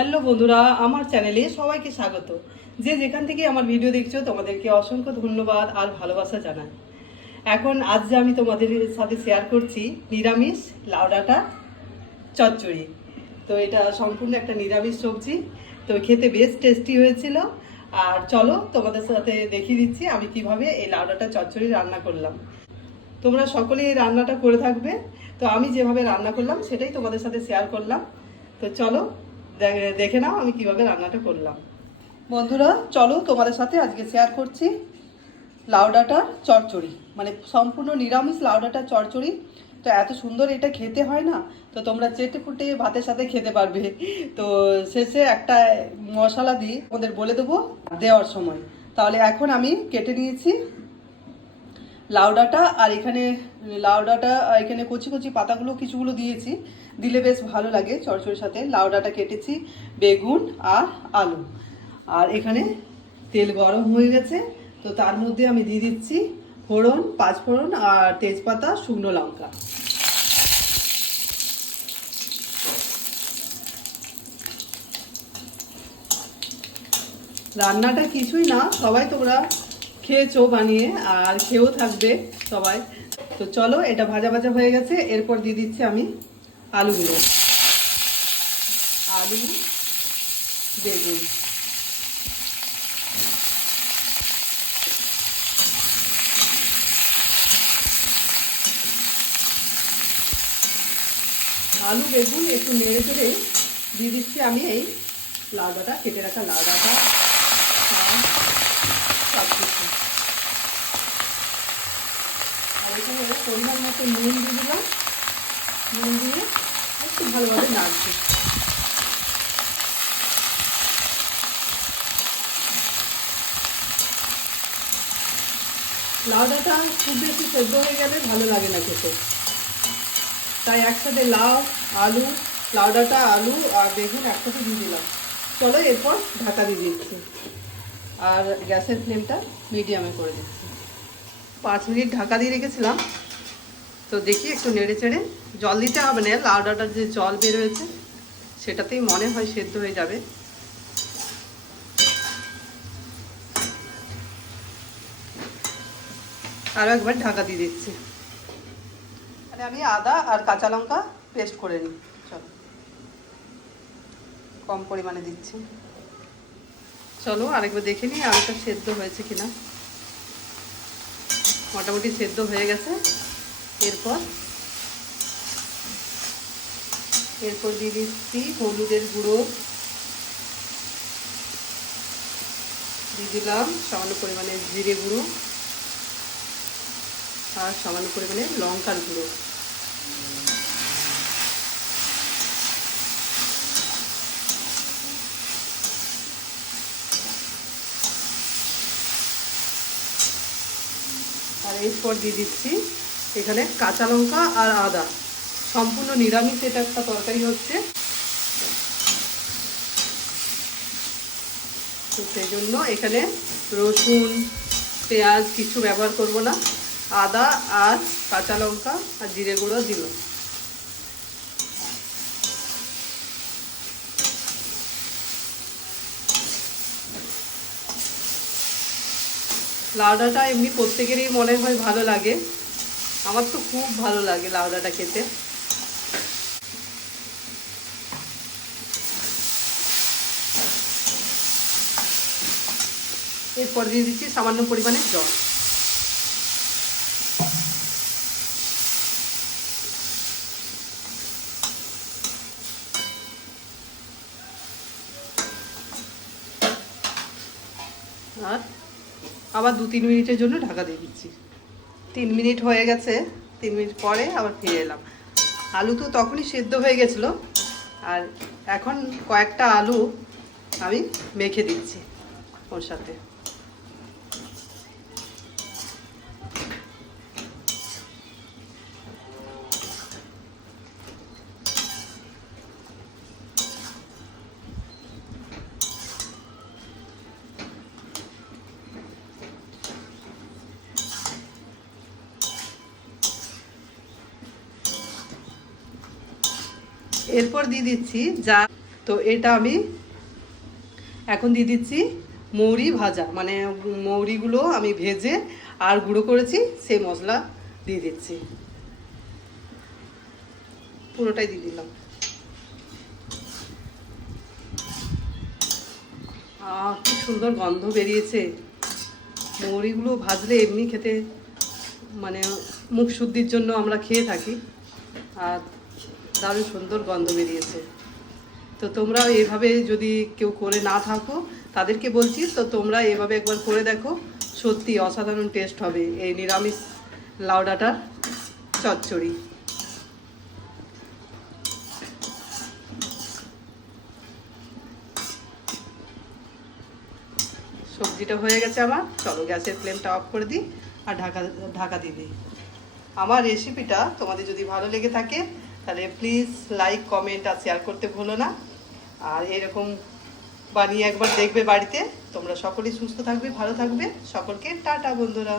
Hello বন্ধুরা, আমার চ্যানেলে সবাইকে স্বাগত। যে যেখান থেকে আমার ভিডিও দেখছ, তোমাদেরকে অসংখ্য ধন্যবাদ আর ভালোবাসা জানাই। এখন আজ যে আমি তোমাদের সাথে শেয়ার করছি, নিরামিষ লাউ লাউডাটা চচ্চড়ি। তো এটা সম্পূর্ণ একটা নিরামিষ সবজি, তো খেতে বেশ টেস্টি হয়েছিল। আর চলো তোমাদের সাথে দেখিয়ে দিচ্ছি আমি কীভাবে এই লাউ লাউডাটা চচ্চড়ি রান্না করলাম। তোমরা সকলে এই রান্নাটা করে থাকবে। তো আমি যেভাবে রান্না করলাম, সেটাই তোমাদের সাথে শেয়ার করলাম। তো চলো দেখে নাও আমি কীভাবে রান্নাটা করলাম। বন্ধুরা, চলো তোমাদের সাথে আজকে শেয়ার করছি লাউ লাউডাটার চচ্চড়ি মানে সম্পূর্ণ নিরামিষ লাউ লাউডাটার চচ্চড়ি তো এত সুন্দর এটা খেতে হয় না? তো তোমরা চেটে ফুটে ভাতের সাথে খেতে পারবে। তো শেষে একটা মশলা দিয়ে ওদের বলে দেবো দেওয়ার সময়। তাহলে এখন আমি কেটে নিয়েছি লাউ লাউডাটা আর এখানে লাউডাটা আর এখানে কচি কচি পাতাগুলো কিছুগুলো দিয়েছি। দিলে বেশ ভালো লাগে, চড়চড়ির সাথে। লাউডাটা কেটেছি, বেগুন আর আলু। আর এখানে তেল গরম হয়ে গেছে, তো তার মধ্যে আমি দিয়ে দিচ্ছি ফোড়ন পাঁচ ফোড়ন আর তেজপাতা, শুকনো লঙ্কা। রান্নাটা কিছুই না, সবাই তোমরা খেয়েছো বানিয়ে, আর খেয়েও থাকবে সবাই। তো চলো, এটা ভাজা ভাজা হয়ে গেছে, এরপর দিয়ে দিচ্ছি আমি আলুগুলো আলু বেগুন। আলু, বেগুন একটু নেড়ে চেড়ে দিয়ে দিচ্ছি আমি এই লাউডাটা কেটে রাখা লাউডাটা আর সব কিছু আর পরিমাণ মতো নুন দিয়ে দিলাম। নুন দিয়ে একটু ভালোভাবে নাড়ছি। লাউডাটা খুব বেশি সেদ্ধ হয়ে গেলে ভালো লাগে না খেতে। তাই একসাথে লাউ, আলু, লাউডাটা, আলু আর বেগুন একসাথে দিয়ে দিলাম। চলো এরপর ঢাকা দিয়ে দিচ্ছি। আর গ্যাসের ফ্লেমটা মিডিয়ামে করে দিচ্ছি। পাঁচ মিনিট ঢাকা দিয়ে রেখেছিলাম। তো দেখি একটু নেড়ে চেড়ে। জল দিতে হবে না লাউডাটার যে জল বেরোয়েছে, সেটাতেই মনে হয় সেদ্ধ হয়ে যাবে। আরও একবার ঢাকা দিয়ে দিচ্ছি। মানে আমি আদা আর কাঁচা লঙ্কা পেস্ট করে নিই। চলো। কম পরিমাণে দিচ্ছি। চলো আরেকবার দেখে নিই আলুটা সেদ্ধ হয়েছে কিনা। মোটামুটি সেদ্ধ হয়ে গেছে। এরপর এরপর দিয়ে দিচ্ছি হলুদের গুঁড়ো। দিয়ে দিলাম সামান্য পরিমাণে জিরে গুঁড়ো আর সামান্য পরিমাণে লঙ্কার গুঁড়ো। আর এরপর দিয়ে দিচ্ছি এখানে কাঁচা লঙ্কা আর আদা। সম্পূর্ণ নিরামিষ এটা একটা তরকারি হচ্ছে। তো সেই জন্য এখানে রসুন, পেঁয়াজ কিছু ব্যবহার করব না। আদা আর কাঁচা লঙ্কা আর জিরে গুঁড়ো দিল। লাউডাটা এমনি প্রত্যেকেরই মনে হয় ভালো লাগে। আমার তো খুব ভালো লাগে লাউ লাউডাটা খেতে। এরপর দিয়ে দিচ্ছি সামান্য পরিমাণে জল। আর আবার দু তিন মিনিটের জন্য ঢাকা দিয়ে দিচ্ছি। তিন মিনিট হয়ে গেছে, তিন মিনিট পরে আবার ফিরে এলাম। আলু তো তখনই সেদ্ধ হয়ে গেছিল, আর এখন কয়েকটা আলু আমি মেখে দিচ্ছি ওর সাথে। এরপর দিয়ে দিচ্ছি যা, তো এটা আমি এখন দিয়ে দিচ্ছি মৌরি ভাজা মানে মৌরিগুলো আমি ভেজে আর গুঁড়ো করেছি, সেই মশলা দিয়ে দিচ্ছি। পুরোটাই দিয়ে দিলাম। আহ, কি সুন্দর গন্ধ বেরিয়েছে। মৌরিগুলো ভাজলে এমনি খেতে মানে মুখ শুদ্ধির জন্য আমরা খেয়ে থাকি। আর দারুণ সুন্দর গন্ধ বেরিয়েছে। তো তোমরা এভাবে যদি কেউ করে না থাকো, তাদেরকে বলছি, তো তোমরা এভাবে একবার করে দেখো, সত্যি অসাধারণ টেস্ট হবে এই নিরামিষ লাউ ডাঁটার চচ্চড়ি। সবজিটা হয়ে গেছে আমার, চলো গ্যাসের ফ্লেমটা অফ করে দিই, আর ঢাকা ঢাকা দিয়ে দিই। আমার রেসিপিটা তোমাদের যদি ভালো লেগে থাকে তাহলে প্লিজ লাইক কমেন্ট আর শেয়ার করতে ভুলো না। আর এরকম বানিয়ে একবার দেখবে বাড়িতে। তোমরা সকলেই সুস্থ থাকবে, ভালো থাকবে। সকলকে টাটা বন্ধুরা।